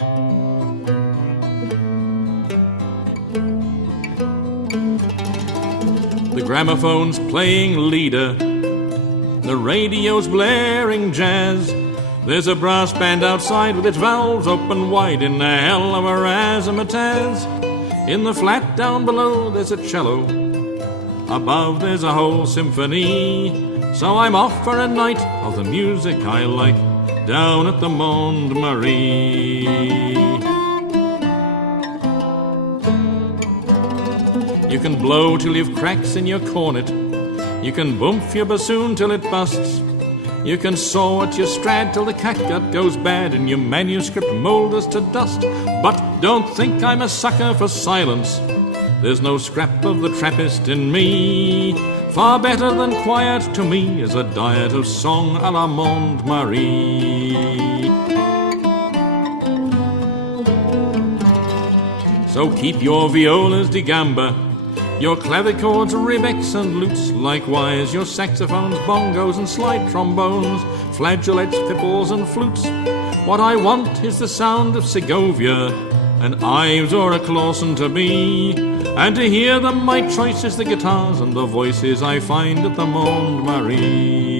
The gramophone's playing leader, the radio's blaring jazz. There's a brass band outside with its valves open wide in a hell of a razzmatazz. In the flat down below there's a cello, above there's a whole symphony. So I'm off for a night of the music I like down at the Monde Marie. You can blow till you've cracks in your cornet, you can boomph your bassoon till it busts, you can saw at your strad till the catgut goes bad and your manuscript moulders to dust. But don't think I'm a sucker for silence, there's no scrap of the Trappist in me. Far better than quiet to me is a diet of song à la Monde Marie. So keep your violas de gamba, your clavichords, rebecks and lutes, likewise your saxophones, bongos and slide trombones, flageolets, fipples and flutes. What I want is the sound of Segovia, an Ives or a Clausen to be, and to hear them my choice is the guitars and the voices I find at the Monde Marie.